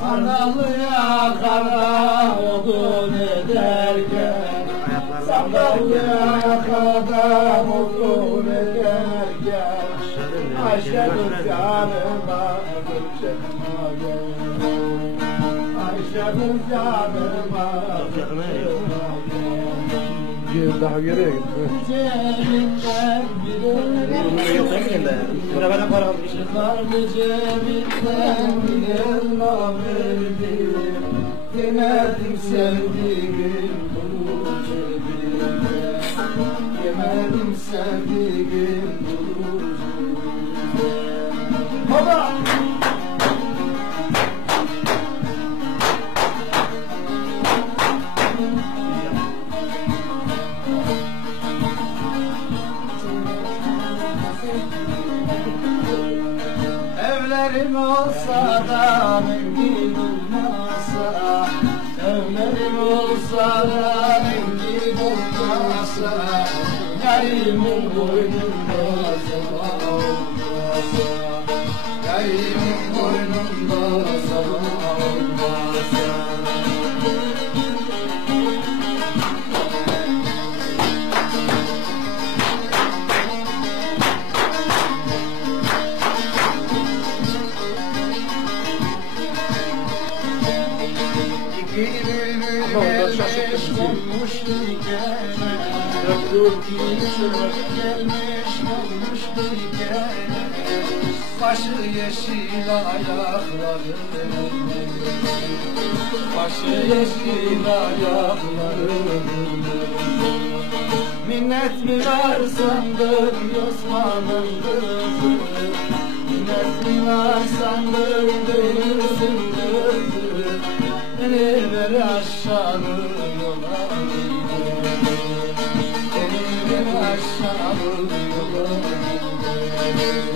Sandallıya kara odun ederken, sandallıya kara odun ederken, Ayşe kız yanıma kırçıkma gel, Ayşe kız yanıma kırçıkma gel. Daha geriye gitti. Cebinden çıkardı cebinden bir elma verdi. Yemedim sevdiğim bu cebimde, yemedim sevdiğim bu cebimde. Baba! Evlerim olsa da mengil olmasa, evlerim olsa da mengil olmasa, yarimin boynunda sabah olmasa, yarimin boynunda sabah olmasa. Gelmiş olmuş dikene, gelmiş olmuş dikene, başı yeşil ayakları, başı yeşil ayakları. Minnet mi var sandır Osman'ın kızı, minnet mi var sandır değilsin kızı. Beni ver aşağı yola gidelim, beni ver aşağı yola gidelim.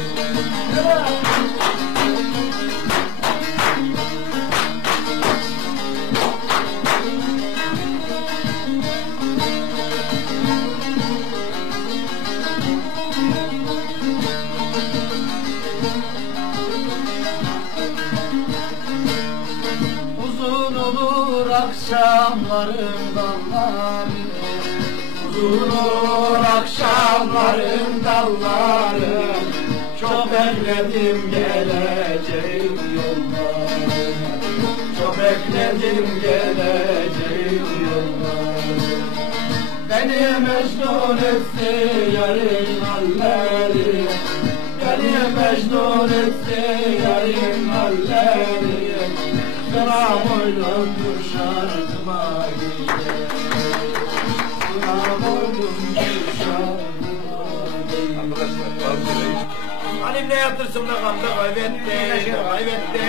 Akşamların dalları, uzun olur akşamların dalları. Çok bekledim geleceğim yolları, çok bekledim geleceğim yolları. Beni mecnun etti yarın halleri, beni mecnun etti yarın halleri. Sıramoylum şarkıma gider, sıramoylum şarkıma gider. Halim ne yaptırsın da gamda kaybetti, kaybetti.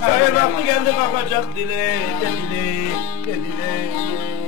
Sayın vakti geldi kalkacak dile, dile, dile.